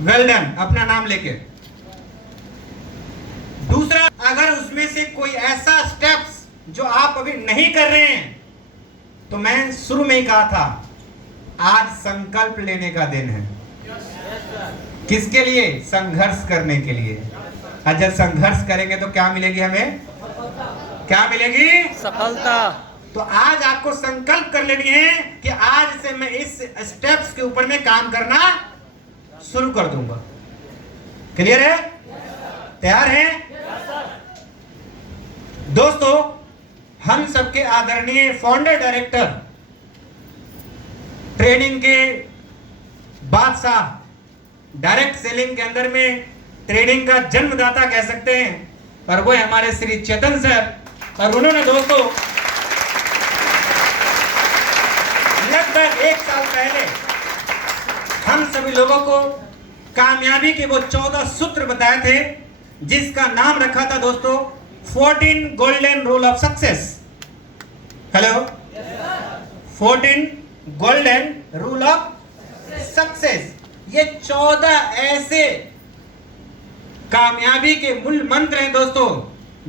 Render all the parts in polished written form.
Well done, अपना नाम लेके। दूसरा, अगर उसमें से कोई ऐसा स्टेप्स जो आप अभी नहीं कर रहे हैं, तो मैं शुरू में ही कहा था, आज संकल्प लेने का दिन है। किसके लिए? संघर्ष करने के लिए। और जब संघर्ष करेंगे तो क्या मिलेगी हमें? क्या मिलेगी? सफलता। तो आज आपको संकल्प कर लेनी है कि आज से मैं इस स्टेप्स के ऊपर में काम करना शुरू कर दूंगा। क्लियर है? तैयार है? दोस्तों, हम सबके आदरणीय फाउंडर डायरेक्टर, ट्रेनिंग के बादशाह, डायरेक्ट सेलिंग के अंदर में ट्रेनिंग का जन्मदाता कह सकते हैं, और वो हमारे श्री चेतन सर। और उन्होंने दोस्तों लगभग 1 साल पहले हम सभी लोगों को कामयाबी के वो 14 सूत्र बताए थे, जिसका नाम रखा था दोस्तों 14 golden rule of success. Hello, 14 golden rule of success. ये 14 ऐसे कामयाबी के मूल मंत्र हैं दोस्तों,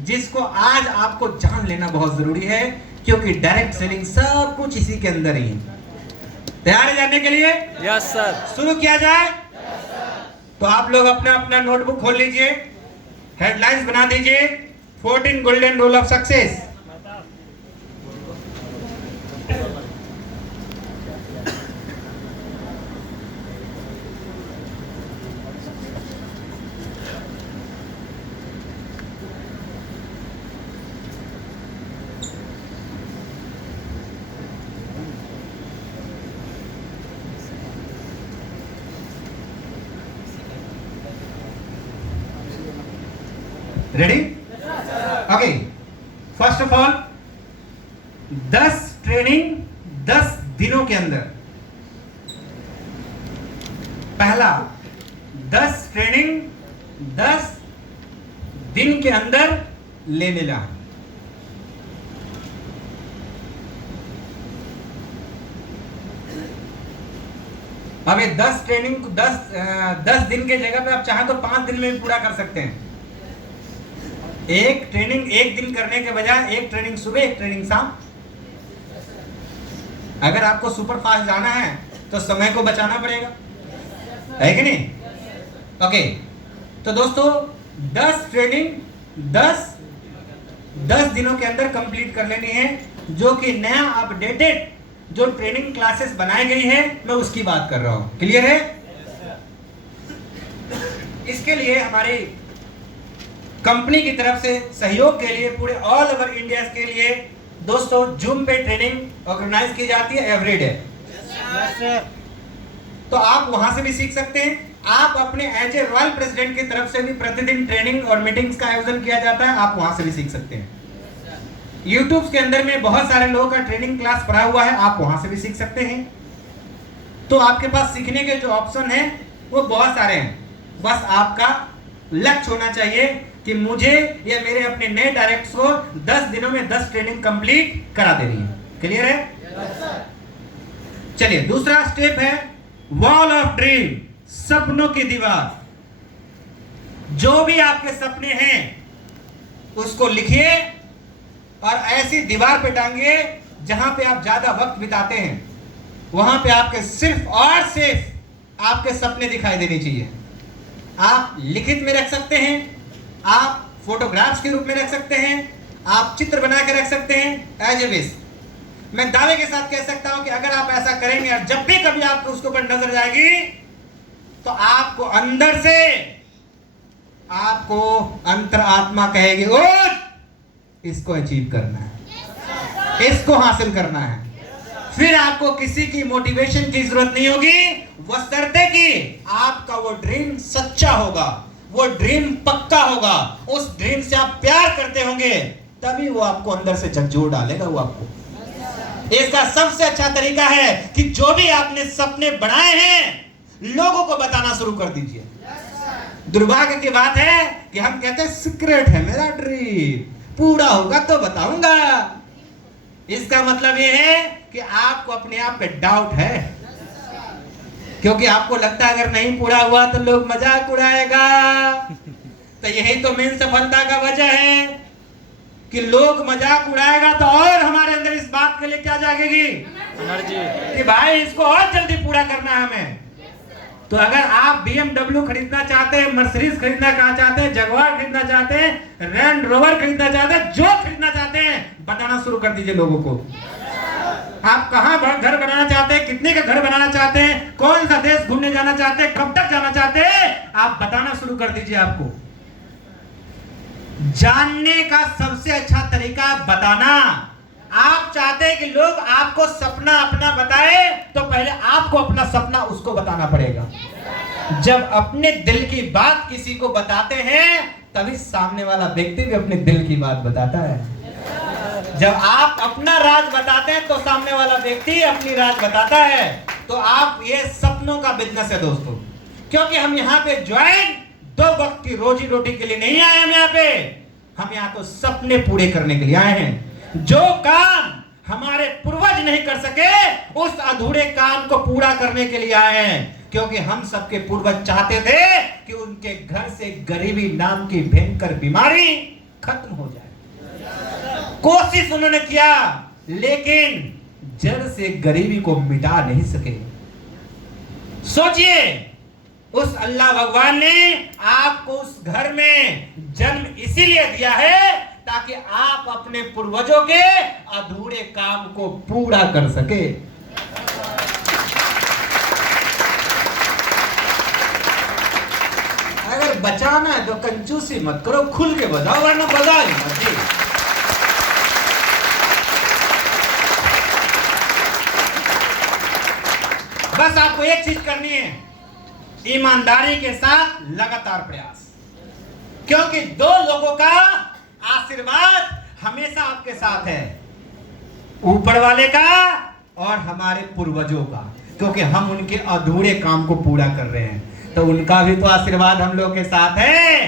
जिसको आज आपको जान लेना बहुत जरूरी है, क्योंकि डायरेक्ट सेलिंग सब कुछ इसी के अंदर ही है। तैयार है जानने के लिए? Yes sir. शुरू किया जाए? तो आप लोग अपना अपना नोटबुक खोल लीजिए, हेडलाइंस बना दीजिए, 14 golden rule of success. Ready? Okay, first of all 10 training 10 दिनों के अंदर। पहला, 10 ट्रेनिंग 10 दिन के अंदर ले लेना। अब ये 10 ट्रेनिंग 10 दिन के जगह पे आप चाहें तो 5 दिन में भी पूरा कर सकते हैं। एक ट्रेनिंग एक दिन करने के बजाय एक ट्रेनिंग सुबह, एक ट्रेनिंग शाम। अगर आपको सुपर फास्ट जाना है तो समय को बचाना पड़ेगा, है कि नहीं? ओके, तो दोस्तों 10 ट्रेनिंग 10 दिनों के अंदर कंप्लीट कर लेनी है, जो कि नया अपडेटेड जो ट्रेनिंग क्लासेस बनाई गई है, मैं उसकी बात कर रहा हूं। क्लियर है? इसके लिए हमारी कंपनी की तरफ से सहयोग के लिए पूरे ऑल ओवर इंडिया के लिए दोस्तों जूम पे ट्रेनिंग ऑर्गेनाइज की जाती है एवरीडे। तो आप वहां से भी सीख सकते हैं। आप अपने एज ए रॉयल प्रेसिडेंट की तरफ से भी प्रतिदिन ट्रेनिंग और मीटिंग्स का आयोजन किया जाता है, आप वहां से भी सीख सकते हैं। यूट्यूब के अंदर में बहुत सारे लोगों का ट्रेनिंग क्लास पड़ा हुआ है, आप वहां से भी सीख सकते हैं। तो आपके पास सीखने के जो ऑप्शन है वो बहुत सारे हैं, बस आपका लक्ष्य होना चाहिए कि मुझे या मेरे अपने नए डायरेक्टर्स को 10 दिनों में 10 ट्रेनिंग कंप्लीट करा देनी है। क्लियर है? चलिए, दूसरा स्टेप है वॉल ऑफ ड्रीम, सपनों की दीवार। जो भी आपके सपने हैं उसको लिखिए और ऐसी दीवार पे टांगिए जहां पे आप ज्यादा वक्त बिताते हैं, वहां पे आपके सिर्फ और सिर्फ आपके सपने दिखाई देने चाहिए। आप लिखित में रख सकते हैं, आप फोटोग्राफ्स के रूप में रख सकते हैं, आप चित्र बना के रख सकते हैं, एज ए विश। मैं दावे के साथ कह सकता हूं कि अगर आप ऐसा करेंगे और जब भी कभी आपको उसके ऊपर नजर जाएगी तो आपको अंदर से आपको अंतरात्मा कहेगी, उठ, इसको अचीव करना है, इसको हासिल करना है। फिर आपको किसी की मोटिवेशन की जरूरत नहीं होगी, बशर्ते कि आपका वो ड्रीम सच्चा होगा, वो ड्रीम पक्का होगा, उस ड्रीम से आप प्यार करते होंगे, तभी वो आपको अंदर से झकझोर डालेगा। वो आपको इसका सबसे अच्छा तरीका है कि जो भी आपने सपने बनाए हैं लोगों को बताना शुरू कर दीजिए। दुर्भाग्य की बात है कि हम कहते हैं सीक्रेट है मेरा ड्रीम, पूरा होगा तो बताऊंगा। इसका मतलब यह है कि आपको अपने आप पे डाउट है। क्योंकि आपको लगता है अगर नहीं पूरा हुआ तो लोग मजाक उड़ाएगा। तो यही तो मेन सफलता का वजह है कि लोग मजाक उड़ाएगा तो और हमारे अंदर इस बात के लिए क्या जागेगी, एनर्जी, कि भाई इसको और जल्दी पूरा करना है हमें। तो अगर आप BMW खरीदना चाहते हैं, मर्सिडीज खरीदना चाहते हैं, जगुआर खरीदना चाहते हैं, रेंज रोवर खरीदना चाहते हैं, जो खरीदना चाहते हैं, बताना शुरू कर दीजिए लोगों को। आप कहां घर बनाना चाहते हैं, कितने का घर बनाना चाहते हैं, कौन सा देश घूमने जाना चाहते हैं, कब तक जाना चाहते हैं, आप बताना शुरू कर दीजिए। आपको जानने का सबसे अच्छा तरीका बताना। आप चाहते हैं कि लोग आपको सपना अपना बताए, तो पहले आपको अपना सपना उसको बताना पड़ेगा। जब अपने दिल की बात किसी को बताते हैं तभी सामने वाला व्यक्ति भी अपने दिल की बात बताता है। जब आप अपना राज बताते हैं तो सामने वाला व्यक्ति अपनी राज बताता है। तो आप, ये सपनों का बिजनेस है दोस्तों, क्योंकि हम यहाँ पे ज्वाइन 2 वक्त की रोजी रोटी के लिए नहीं आए। हम यहाँ तो सपने पूरे करने के लिए आए हैं। जो काम हमारे पूर्वज नहीं कर सके उस अधूरे काम को पूरा करने के लिए आए हैं, क्योंकि हम सबके पूर्वज चाहते थे कि उनके घर से गरीबी नाम की भयंकर बीमारी खत्म हो जाए। कोशिश उन्होंने किया, लेकिन जड़ से गरीबी को मिटा नहीं सके। सोचिए, उस अल्लाह भगवान ने आपको उस घर में जन्म इसीलिए दिया है ताकि आप अपने पूर्वजों के अधूरे काम को पूरा कर सके। अगर बचाना है तो कंजूसी मत करो, खुल के बताओ, वरना बजाओ मत जी। बस आपको एक चीज करनी है, ईमानदारी के साथ लगातार प्रयास, क्योंकि 2 लोगों का आशीर्वाद हमेशा आपके साथ है, ऊपर वाले का और हमारे पूर्वजों का, क्योंकि हम उनके अधूरे काम को पूरा कर रहे हैं, तो उनका भी तो आशीर्वाद हम लोग के साथ है।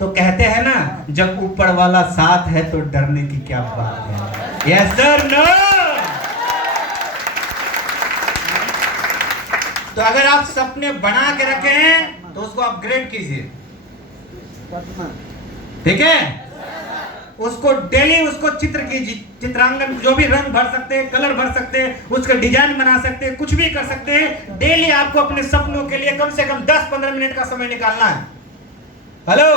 तो कहते हैं ना, जब ऊपर वाला साथ है तो डरने की क्या बात है। Yes sir, no. तो अगर आप सपने बना के रखे हैं तो उसको अपग्रेड कीजिए, ठीक है। उसको डेली उसको चित्र कीजिए, चित्रांकन, जो भी रंग भर सकते हैं, कलर भर सकते हैं, उसका डिजाइन बना सकते हैं, कुछ भी कर सकते हैं। डेली आपको अपने सपनों के लिए कम से कम 10-15 मिनट का समय निकालना है। हेलो,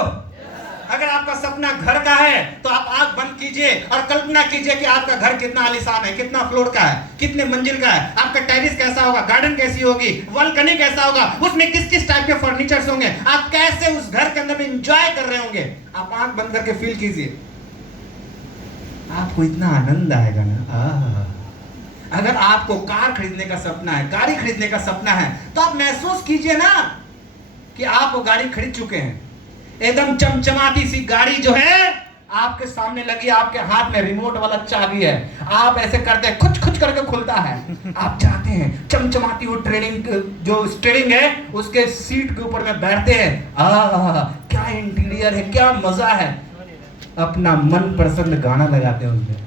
अगर आपका सपना घर का है तो आप आंख बंद कीजिए और कल्पना कीजिए कि आपका घर कितना आलीशान है, कितना फ्लोर का है, कितने मंजिल का है, आपका टेरेस कैसा होगा, गार्डन कैसी होगी, बालकनी कैसा होगा, उसमें किस किस टाइप के फर्नीचर्स होंगे, आप कैसे उस घर के अंदर में एंजॉय कर रहे होंगे। आप आंख बंद करके फील कीजिए, आपको इतना आनंद आएगा ना। अगर आपको कार खरीदने का सपना है, गाड़ी खरीदने का सपना है, तो आप महसूस कीजिए ना कि आप वो गाड़ी खरीद चुके हैं। एकदम चमचमाती सी गाड़ी जो है आपके सामने लगी, आपके हाथ में रिमोट वाला चाबी है, आप ऐसे करते हैं, खुच खुच करके खुलता है, आप जाते हैं, चमचमाती वो ट्रेनिंग जो स्टीयरिंग है उसके सीट के ऊपर में बैठते हैं। क्या इंटीरियर है, क्या मजा है, अपना मन पसंद गाना लगाते हैं उसमें।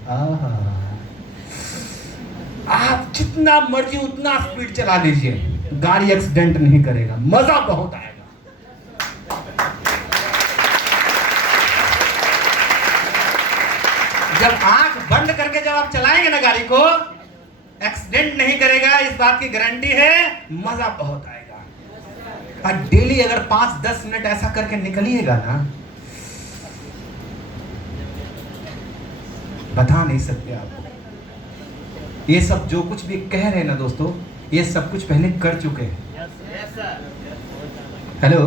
आप जितना मर्जी उतना स्पीड चला लीजिए, गाड़ी एक्सीडेंट नहीं करेगा, मजा बहुत आएगा। जब आंख बंद करके जब आप चलाएंगे ना गाड़ी को, एक्सीडेंट नहीं करेगा, इस बात की गारंटी है, मजा बहुत आएगा। और डेली अगर 5-10 मिनट ऐसा करके निकलिएगा ना, बता नहीं सकते आपको। ये सब जो कुछ भी कह रहे हैं ना दोस्तों, ये सब कुछ पहले कर चुके हैं। हेलो,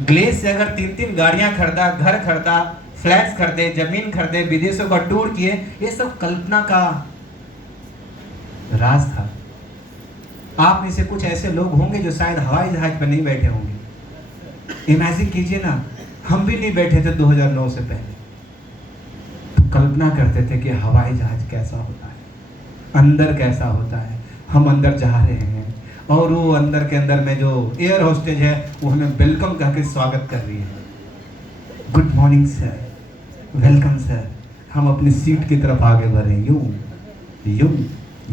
ग्लेस से अगर 3-3 गाड़ियां खरीदा, घर खरीदा, फ्लैट्स खरीदे, जमीन खरीदे, विदेशों का टूर किए, ये सब कल्पना का राज था। आप में से कुछ ऐसे लोग होंगे जो शायद हवाई जहाज पर नहीं बैठे होंगे। इमेजिन कीजिए ना, हम भी नहीं बैठे थे 2009 से पहले, तो कल्पना करते थे कि हवाई जहाज कैसा होता है, अंदर कैसा होता है। हम अंदर जा रहे हैं और वो अंदर के अंदर में जो एयर होस्टेज है वो हमें वेलकम कह के स्वागत कर रही है। Good morning sir, welcome sir. हम अपनी सीट की तरफ आगे बढ़े, यूं यूं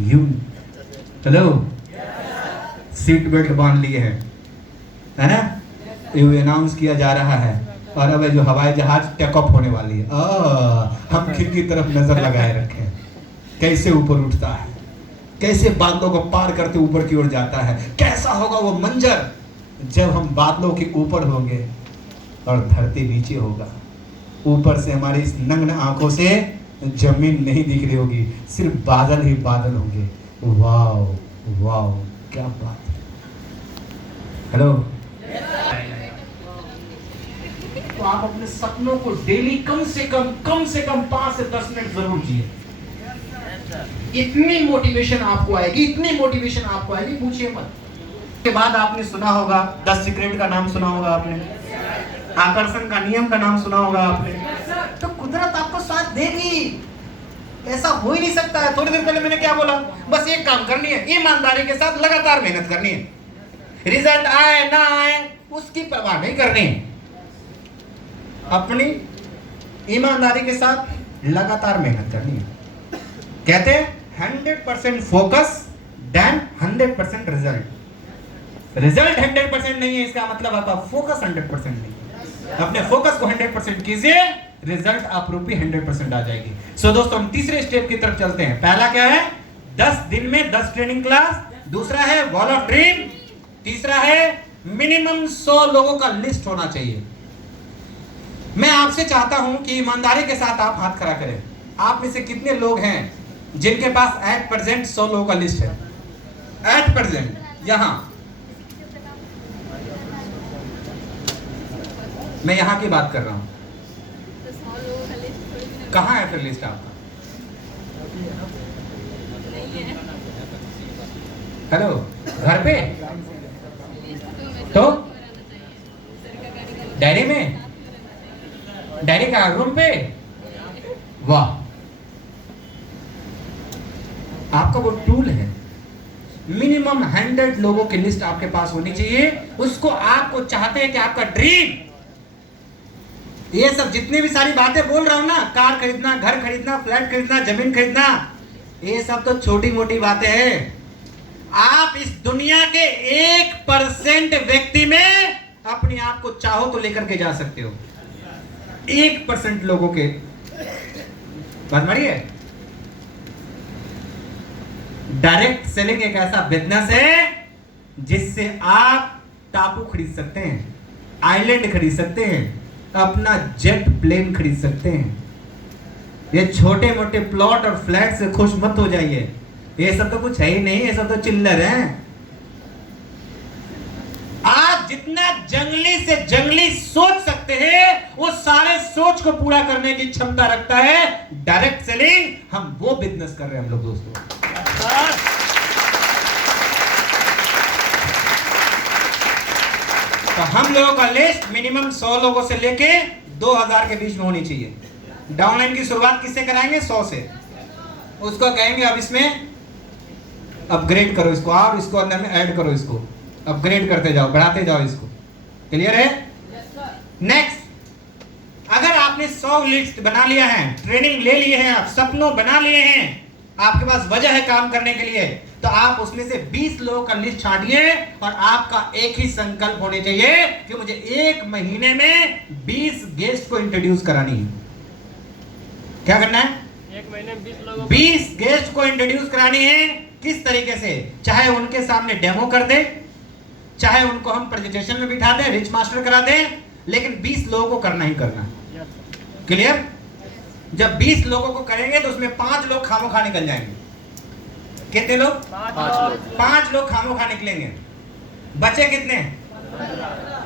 यूं। हेलो, सीट बेल्ट बांध लिए हैं, है ना, ये अनाउंस किया जा रहा है, और अब जो हवाई जहाज टेक ऑफ होने वाली है, हम खिड़की की तरफ नजर लगाए रखे हैं, कैसे ऊपर उठता है, कैसे बादलों को पार करते ऊपर की ओर जाता है। कैसा होगा वो मंजर जब हम बादलों के ऊपर होंगे और धरती नीचे होगा। ऊपर से हमारी इस नग्न आंखों से जमीन नहीं दिख रही होगी, सिर्फ बादल ही बादल होंगे। वाओ वाओ, क्या बात है। हेलो, तो आप अपने सपनों को डेली कम से कम 5 से 10 मिनट जरूर जिए। इतनी मोटिवेशन आपको आएगी, इतनी मोटिवेशन आपको आएगी, पूछिए मत। के बाद आपने सुना होगा 10 सीक्रेट का नाम सुना होगा आपने, आकर्षण का नियम का नाम सुना होगा आपने। तो कुदरत आपको साथ देगी, ऐसा हो ही नहीं सकता है। थोड़ी देर पहले मैंने क्या बोला, बस एक काम करनी है, ईमानदारी के साथ लगातार मेहनत करनी है। रिजल्ट आए ना आए उसकी परवाह नहीं करनी, अपनी ईमानदारी के साथ लगातार मेहनत करनी है। कहते हैं 100% फोकस देन 100% रिजल्ट। रिजल्ट 100% नहीं है, इसका मतलब आपका फोकस 100% नहीं है। अपने फोकस को 100% कीजिए, रिजल्ट आप रूपी 100% आ जाएगी। सो दोस्तों, हम तीसरे स्टेप की तरफ चलते हैं। पहला क्या है, 10 दिन में 10 ट्रेनिंग क्लास। दूसरा है वॉल ऑफ ड्रीम। तीसरा है मिनिमम 100 लोगों का लिस्ट होना चाहिए। मैं आपसे चाहता हूं कि ईमानदारी के साथ आप हाथ खड़ा करें। आप में से कितने लोग हैं जिनके पास एट प्रेजेंट 100 लोगों का लिस्ट है? एट प्रेजेंट यहां, मैं यहां की बात कर रहा हूं। कहां है फिर लिस्ट आपका? हेलो, घर पे? तो डायरी में, डायरी का रूम पे? वाह, आपका वो टूल है। मिनिमम 100 लोगों की लिस्ट आपके पास होनी चाहिए। उसको आपको चाहते हैं कि आपका ड्रीम, ये सब जितनी भी सारी बातें बोल रहा हूं ना, कार खरीदना, घर खरीदना, फ्लैट खरीदना, जमीन खरीदना, ये सब तो छोटी मोटी बातें हैं। आप इस दुनिया के 1% व्यक्ति में अपने आप को चाहो तो लेकर के जा सकते हो। 1% लोगों के, बात मारी है। डायरेक्ट सेलिंग एक ऐसा बिजनेस है जिससे आप टापू खरीद सकते हैं, आइलैंड खरीद सकते हैं, अपना जेट प्लेन खरीद सकते हैं। ये छोटे मोटे प्लॉट और फ्लैट से खुश मत हो जाइए, ये सब तो कुछ है ही नहीं, ये सब तो चिल्लर हैं। आप जितना जंगली से जंगली सोच सकते हैं, वो सारे सोच को पूरा करने की क्षमता रखता है डायरेक्ट सेलिंग। हम वो बिजनेस कर रहे हैं हम लोग दोस्तों। तो हम लोगों का लिस्ट मिनिमम 100 लोगों से लेके 2000 के बीच में होनी चाहिए। डाउनलाइन की शुरुआत किससे कराएंगे? 100 से। उसको कहेंगे अब इसमें अपग्रेड करो इसको, और इसको अंदर में ऐड करो, इसको अपग्रेड करते जाओ, बढ़ाते जाओ इसको। क्लियर है? नेक्स्ट, अगर आपने 100 लिस्ट बना लिया है, ट्रेनिंग ले लिए हैं, आप सपनों बना लिए हैं, आपके पास वजह है काम करने के लिए, तो आप उसमें से 20 लोगों का लिस्ट छांटिए और आपका एक ही संकल्प होने चाहिए कि मुझे 1 महीने में 20 गेस्ट को इंट्रोड्यूस करानी है। क्या करना है? 1 महीने में 20 लोगों 20 गेस्ट को इंट्रोड्यूस करानी है। किस तरीके से? चाहे उनके सामने डेमो कर दे, चाहे उनको हम प्रेजेंटेशन में बिठा दें, रिच मास्टर करा दें, लेकिन 20 लोगों को करना ही करना। क्लियर? जब 20 लोगों को करेंगे तो उसमें 5 लोग खामोखा निकल जाएंगे। कितने लोग? 5 लोग खामोखा निकलेंगे। बचे कितने?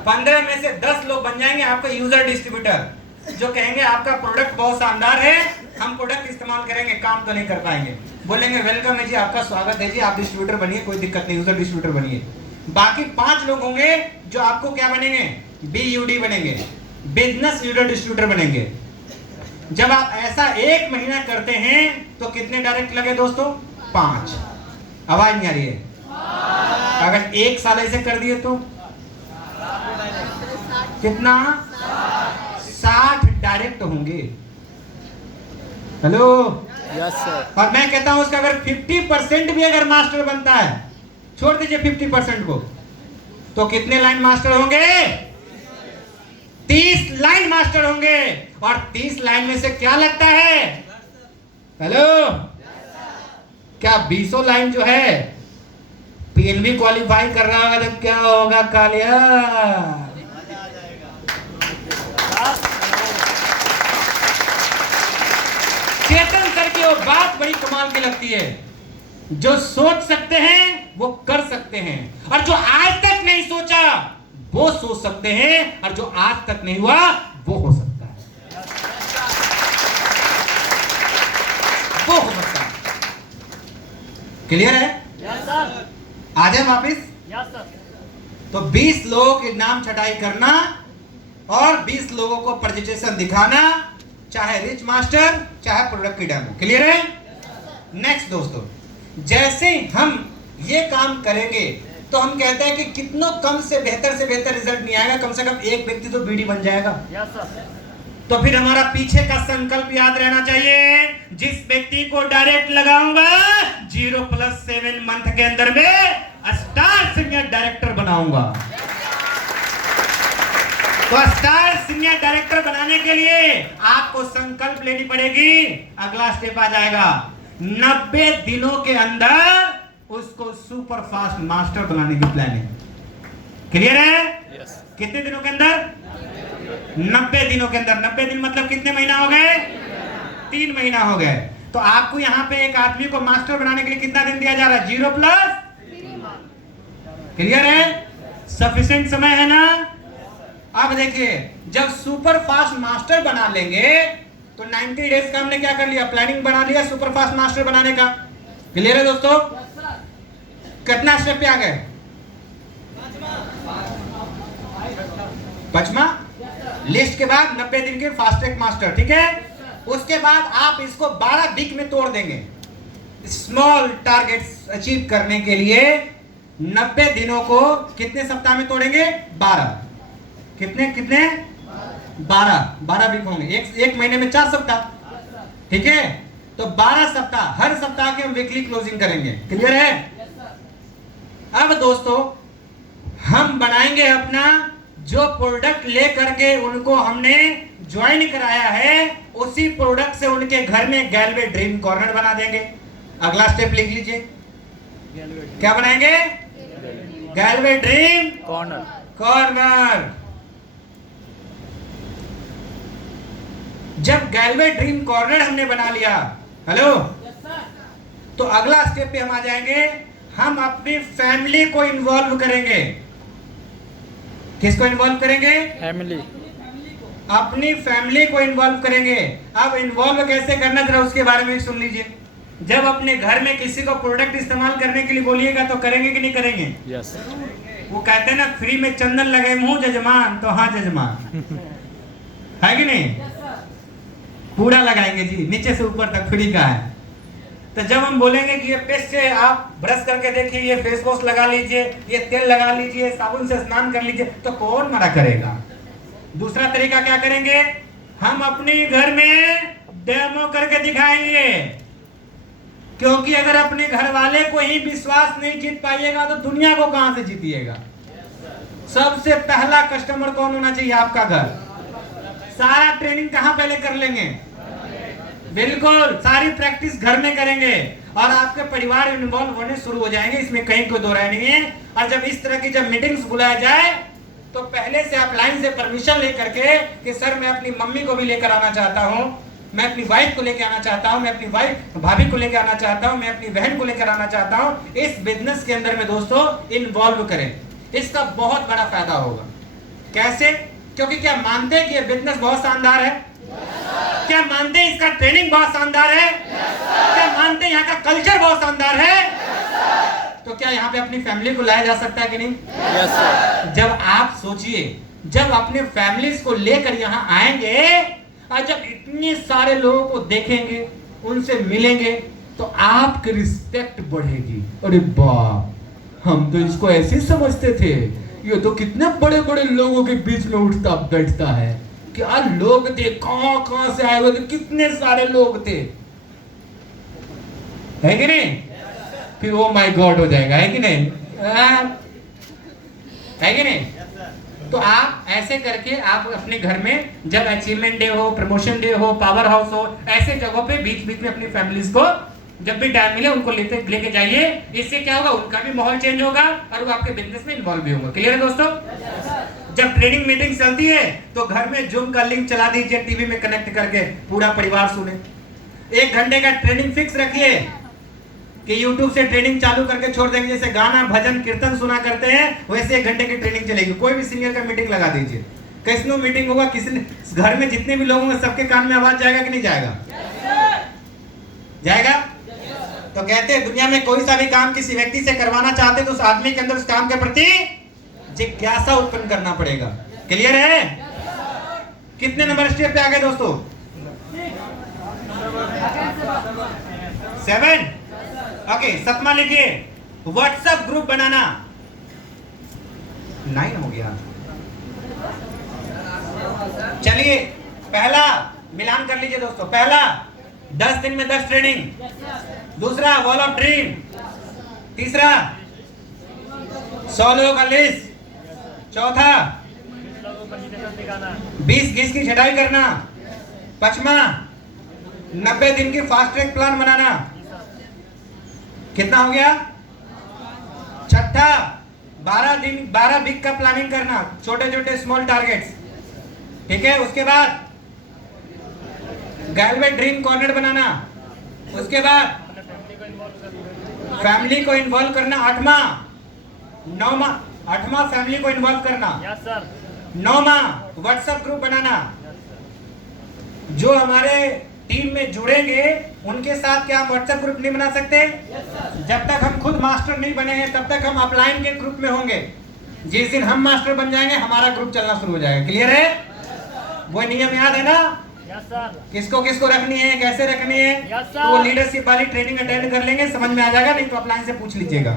15 में से 10 लोग बन जाएंगे आपका यूजर डिस्ट्रीब्यूटर, जो कहेंगे आपका प्रोडक्ट बहुत शानदार है, हम प्रोडक्ट इस्तेमाल करेंगे, काम तो नहीं कर पाएंगे। बोलेंगे वेलकम है जी, आपका स्वागत है जी, आप डिस्ट्रीब्यूटर बनिए, कोई दिक्कत नहीं, यूजर डिस्ट्रीब्यूटर बनिए। बाकी 5 लोग होंगे जो आपको क्या बनेंगे? BUD बनेंगे, बिजनेस यूजर डिस्ट्रीब्यूटर बनेंगे। जब आप ऐसा 1 महीना करते हैं तो कितने डायरेक्ट लगे दोस्तों? 5। आवाज नहीं आ रही है। अगर 1 साल ऐसे कर दिए तो कितना? 60 डायरेक्ट होंगे। Hello, yes sir. और मैं कहता हूं उसका अगर 50% भी अगर मास्टर बनता है, छोड़ दीजिए 50% को, तो कितने लाइन मास्टर होंगे? 30 लाइन मास्टर होंगे। और 30 लाइन में से क्या लगता है? हेलो, क्या 20 लाइन जो है पीएनबी क्वालिफाई कर रहा होगा तो क्या होगा कालिया? चेतन सर की वो बात बड़ी कमाल की लगती है, जो सोच सकते हैं वो कर सकते हैं, और जो आज तक नहीं सोचा वो सोच सकते हैं, और जो आज तक नहीं हुआ वो हो सकता है, वो हो सकता है। क्लियर है? Yes sir. आ जाए वापिस। Yes sir. तो 20 लोगों के नाम छटाई करना और 20 लोगों को प्रेजेंटेशन दिखाना, चाहे रिच मास्टर चाहे प्रोडक्ट की डेमो। क्लियर है? नेक्स्ट दोस्तों, जैसे हम ये काम करेंगे तो हम कहते हैं कि कितनों कम से बेहतर रिजल्ट नहीं आएगा, कम से कम एक व्यक्ति तो बीडी बन जाएगा। Yes sir. तो फिर हमारा पीछे का संकल्प याद रहना चाहिए, जिस व्यक्ति को डायरेक्ट लगाऊंगा 0+7 मंथ के अंदर में स्टार सीनियर डायरेक्टर बनाऊंगा। तो स्टार सीनियर डायरेक्टर बनाने के लिए आपको संकल्प लेनी पड़ेगी। अगला स्टेप आ जाएगा, 90 दिनों के अंदर उसको सुपर फास्ट मास्टर बनाने की प्लानिंग। क्लियर है? यस। कितने दिनों के अंदर? 90 दिनों के अंदर। 90 दिन मतलब कितने महीना हो गए? 3 महीना हो गए। तो आपको यहाँ पे एक आदमी को मास्टर बनाने के लिए कितना दिन दिया जा रहा है? 0+3। क्लियर है? सफिशिएंट समय है ना? अब देखिए, जब सुपर फास्ट मास्टर बना लेंगे तो 90 डेज का हमने क्या कर लिया? प्लानिंग बना लिया सुपर फास्ट मास्टर बनाने का। क्लियर है दोस्तों? कितना स्टेप पे आ गए? 5वां लिस्ट के बाद 90 दिन के फास्ट ट्रैक मास्टर। ठीक है? उसके बाद आप इसको 12 वीक में तोड़ देंगे। स्मॉल टारगेट्स अचीव करने के लिए 90 दिनों को कितने सप्ताह में तोड़ेंगे? 12। कितने 12 वीक होंगे। एक महीने में 4 सप्ताह। ठीक है? तो 12 सप्ताह, हर सप्ताह के हम वीकली क्लोजिंग करेंगे। क्लियर है? अब दोस्तों, हम बनाएंगे अपना जो प्रोडक्ट लेकर के उनको हमने ज्वाइन कराया है, उसी प्रोडक्ट से उनके घर में गैलवे ड्रीम कॉर्नर बना देंगे। अगला स्टेप लिख लीजिए, क्या बनाएंगे? गैलवे ड्रीम कॉर्नर। जब गैलवे ड्रीम कॉर्नर हमने बना लिया, हेलो, तो अगला स्टेप पे हम आ जाएंगे, हम अपनी फैमिली को इन्वॉल्व करेंगे। किसको इन्वॉल्व करेंगे? फैमिली। अपनी फैमिली को इन्वॉल्व करेंगे। अब इन्वॉल्व कैसे करना, जरा उसके बारे में सुन लीजिए। जब अपने घर में किसी को प्रोडक्ट इस्तेमाल करने के लिए बोलिएगा तो करेंगे कि नहीं करेंगे? यस। वो कहते हैं ना, फ्री में चंदन लगे मुंह जजमान, तो हाँ जजमान है कि नहीं? पूरा लगाएंगे जी, नीचे से ऊपर तक फ्री का है। तो जब हम बोलेंगे कि ये पेस्ट से आप ब्रश करके देखिए, ये फेस वॉश लगा लीजिए, ये तेल लगा लीजिए, साबुन से स्नान कर लीजिए, तो कौन मना करेगा? दूसरा तरीका क्या करेंगे, हम अपने घर में डेमो करके दिखाएंगे। क्योंकि अगर अपने घर वाले को ही विश्वास नहीं जीत पाइएगा तो दुनिया को कहां से जीतिएगा? सबसे पहला कस्टमर कौन होना चाहिए? आपका घर। सारा ट्रेनिंग कहां पहले कर लेंगे? बिल्कुल, सारी प्रैक्टिस घर में करेंगे और आपके परिवार इन्वॉल्व होने शुरू हो जाएंगे, इसमें कहीं कोई दो राय नहीं है। और जब इस तरह की जब मीटिंग्स बुलाया जाए तो पहले से आप लाइन से परमिशन लेकर के कि सर मैं अपनी मम्मी को भी लेकर आना चाहता हूं, मैं अपनी वाइफ को लेकर आना चाहता हूं, मैं अपनी वाइफ भाभी को लेकर आना चाहता हूं, मैं अपनी बहन को लेकर आना चाहता हूं। इस बिजनेस के अंदर में दोस्तों इन्वॉल्व करें, इसका बहुत बड़ा फायदा होगा। कैसे? क्योंकि क्या मानते हैं कि ये बिजनेस बहुत शानदार है? क्या मानते हैं इसका ट्रेनिंग बहुत शानदार है? क्या मानते हैं यहाँ का कल्चर बहुत शानदार है? तो क्या यहाँ पे अपनी फैमिली को लाया जा सकता है कि नहीं? Yes sir. जब आप सोचिए, जब अपने फैमिलीज को लेकर यहाँ आएंगे और जब इतने सारे लोगों को देखेंगे, उनसे मिलेंगे, तो आपकी रिस्पेक्ट बढ़ेगी। अरे बाप, हम तो इसको ऐसे ही समझते थे, ये तो कितने बड़े बड़े लोगों के बीच में उठता बैठता है। क्या लोग थे, कहां से आए हुए थे, कितने सारे लोग थे, है कि नहीं? फिर वो माय गॉड हो जाएगा, है कि नहीं? है कि नहीं? तो आप ऐसे करके आप अपने घर में जब अचीवमेंट डे हो, प्रमोशन डे हो, पावर हाउस हो, ऐसे जगहों पे बीच बीच में अपनी फैमिलीज को जब भी टाइम मिले उनको लेके जाइए। इससे क्या होगा, उनका भी माहौल चेंज होगा और वो आपके बिजनेस में इन्वॉल्व भी होंगे। क्लियर है दोस्तों? जब ट्रेनिंग मीटिंग चलती है तो घर में जूम का लिंक चला दीजिए, टीवी में कनेक्ट करके पूरा परिवार सुने। 1 घंटे का ट्रेनिंग फिक्स रखिए कि YouTube से ट्रेनिंग चालू करके छोड़ देंगे। जैसे गाना भजन कीर्तन सुना करते हैं वैसे 1 घंटे की ट्रेनिंग चलेगी। कोई भी सीनियर का मीटिंग लगा दीजिए, कैसनो मीटिंग होगा, किसी घर में जितने भी लोग होंगे सबके कान में आवाज जाएगा कि नहीं जाएगा? जाएगा। तो कहते हैं दुनिया में कोई सा भी काम किसी व्यक्ति से करवाना चाहते तो उस आदमी के अंदर उस काम के प्रति जिज्ञासा उत्पन्न करना पड़ेगा। क्लियर है? कितने नंबर स्टेप पे आ गए दोस्तों? 7। ओके, 7वां लिखिए, व्हाट्सएप ग्रुप बनाना। 9 हो गया। चलिए पहला मिलान कर लीजिए दोस्तों। पहला 10 दिन में 10 ट्रेनिंग, दूसरा वॉल ऑफ ड्रीम, तीसरा 100 लोगों का लिस्ट, चौथा 20 गीस की छटाई करना, पांचवा 90 दिन की फास्ट ट्रैक प्लान बनाना। कितना हो गया? छठा 12 वीक का प्लानिंग करना, छोटे छोटे स्मॉल टारगेट्स। ठीक है, उसके बाद गैलवे ड्रीम कॉर्नर बनाना, उसके बाद फैमिली को इन्वॉल्व करना। 8वां फैमिली को इन्वॉल्व करना। 9वां व्हाट्सएप ग्रुप बनाना। जो हमारे टीम में जुड़ेंगे उनके साथ क्या हम व्हाट्सएप ग्रुप नहीं बना सकते? जब तक हम खुद मास्टर नहीं बने हैं तब तक हम अपलाइन के ग्रुप में होंगे। जिस दिन हम मास्टर बन जाएंगे हमारा ग्रुप चलना शुरू हो जाएगा। क्लियर है? वो नियम याद है ना? किसको किसको रखनी है, कैसे रखनी है, तो वो लीडरशिप वाली ट्रेनिंग अटेंड कर लेंगे, समझ में आ जाएगा। नहीं तो अपलाइन से पूछ लीजिएगा।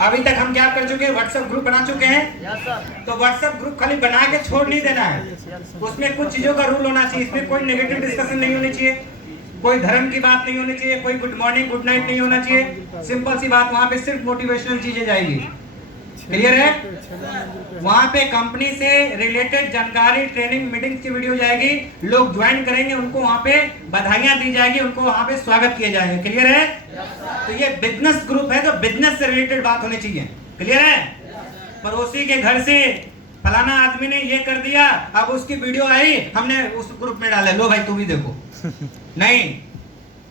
अभी तक हम क्या कर चुके हैं? व्हाट्सएप ग्रुप बना चुके हैं। तो व्हाट्सएप ग्रुप खाली बना के छोड़ नहीं देना है, उसमें कुछ चीजों का रूल होना चाहिए। इसमें कोई नेगेटिव डिस्कशन नहीं होनी चाहिए, कोई धर्म की बात नहीं होनी चाहिए, कोई गुड मॉर्निंग गुड नाइट नहीं होना चाहिए। सिंपल सी बात, वहां पे सिर्फ मोटिवेशनल चीजें जाएगी। क्लियर है? वहां पे कंपनी से रिलेटेड जानकारी, ट्रेनिंग, मीटिंग की वीडियो जाएगी। लोग ज्वाइन करेंगे, उनको वहां पे बधाइयां दी जाएगी, उनको वहां पे स्वागत किए जाएंगे। क्लियर है? तो ये बिजनेस ग्रुप है तो बिजनेस से रिलेटेड बात होनी चाहिए। क्लियर है? पड़ोसी के घर से फलाना आदमी ने ये कर दिया, अब उसकी वीडियो आई, हमने उस ग्रुप में डाला, लो भाई तू भी देखो। नहीं,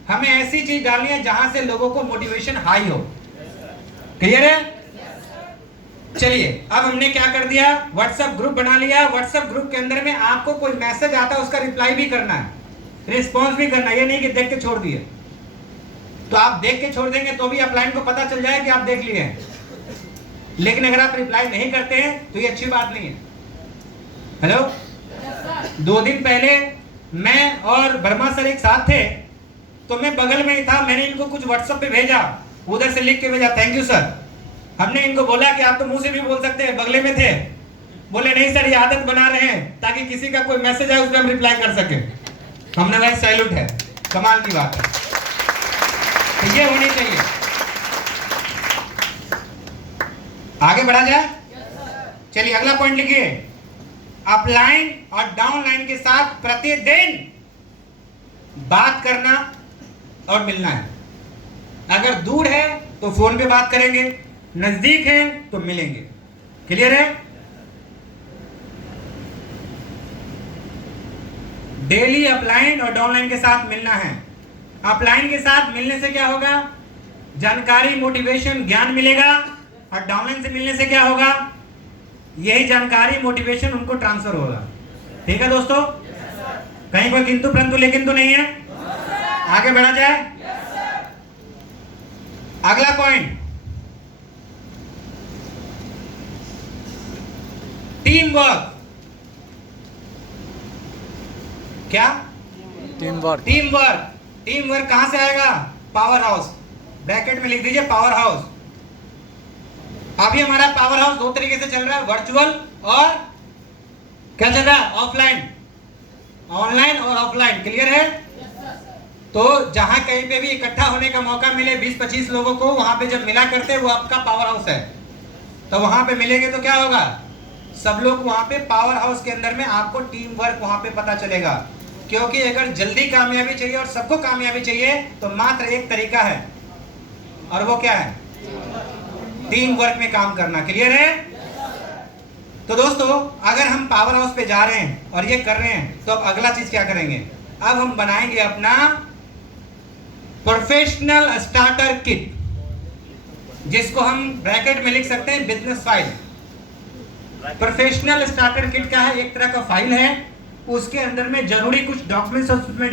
हमें ऐसी चीज डालनी है जहां से लोगों को मोटिवेशन हाई हो। क्लियर है? चलिए, अब हमने क्या कर दिया? व्हाट्सएप ग्रुप बना लिया। व्हाट्सएप ग्रुप के अंदर में आपको कोई मैसेज आता है उसका रिप्लाई भी करना है, रिस्पॉन्स भी करना है। ये नहीं कि देख के छोड़ दिए। तो आप देख के छोड़ देंगे तो भी अपलाइन को पता चल जाए कि आप देख लिए हैं, लेकिन अगर आप रिप्लाई नहीं करते हैं तो ये अच्छी बात नहीं है। हेलो, 2 दिन पहले मैं और वर्मा सर एक साथ थे, तो मैं बगल में ही था, मैंने इनको कुछ व्हाट्सएप पे भेजा, उधर से लिख के भेजा, थैंक यू सर। हमने इनको बोला कि आप तो मुंह से भी बोल सकते हैं, बगले में थे। बोले नहीं सर, ये आदत बना रहे हैं ताकि किसी का कोई मैसेज आए उस पर हम रिप्लाई कर सके। हमने भाई सैल्यूट है, कमाल की बात है। तो ये होनी चाहिए। आगे बढ़ा जाए? चलिए अगला पॉइंट लिखिए, अपलाइन और डाउनलाइन के साथ प्रतिदिन बात करना और मिलना है। अगर दूर है तो फोन पे बात करेंगे, नजदीक है तो मिलेंगे। क्लियर है? डेली अपलाइन और डाउनलाइन के साथ मिलना है। अपलाइन के साथ मिलने से क्या होगा? जानकारी, मोटिवेशन, ज्ञान मिलेगा। और डाउनलाइन से मिलने से क्या होगा? यही जानकारी, मोटिवेशन उनको ट्रांसफर होगा। ठीक है दोस्तों? कहीं कोई किंतु परंतु लेकिन तो नहीं है? आगे बढ़ा जाए? अगला पॉइंट, टीम वर्क। क्या? Team work. Team work. Team work कहां से आएगा? Power house. ब्रैकेट में लिख दीजिए पावर हाउस। अभी हमारा पावर हाउस 2 तरीके से चल रहा है, वर्चुअल और क्या चल रहा है? ऑफलाइन, ऑनलाइन और ऑफलाइन। क्लियर है? तो जहां कहीं पे भी इकट्ठा होने का मौका मिले 20-25 लोगों को, वहां पे जब मिला करते वो आपका पावर हाउस है, तो वहां पे मिलेंगे तो क्या होगा, सब लोग वहां पे पावर हाउस के अंदर में आपको टीम वर्क वहां पे पता चलेगा। क्योंकि अगर जल्दी कामयाबी चाहिए और सबको कामयाबी चाहिए तो मात्र एक तरीका है, और वो क्या है, टीम वर्क में काम करना। क्लियर है? तो दोस्तों अगर हम पावर हाउस पे जा रहे हैं और ये कर रहे हैं तो अब अगला चीज क्या करेंगे, अब हम बनाएंगे अपना प्रोफेशनल स्टार्टर किट, जिसको हम ब्रैकेट में लिख सकते हैं business file. Professional starter kit क्या है, एक तरह का फाइल है, उसके अंदर में जरूरी कुछ डॉक्यूमेंट्स उसमें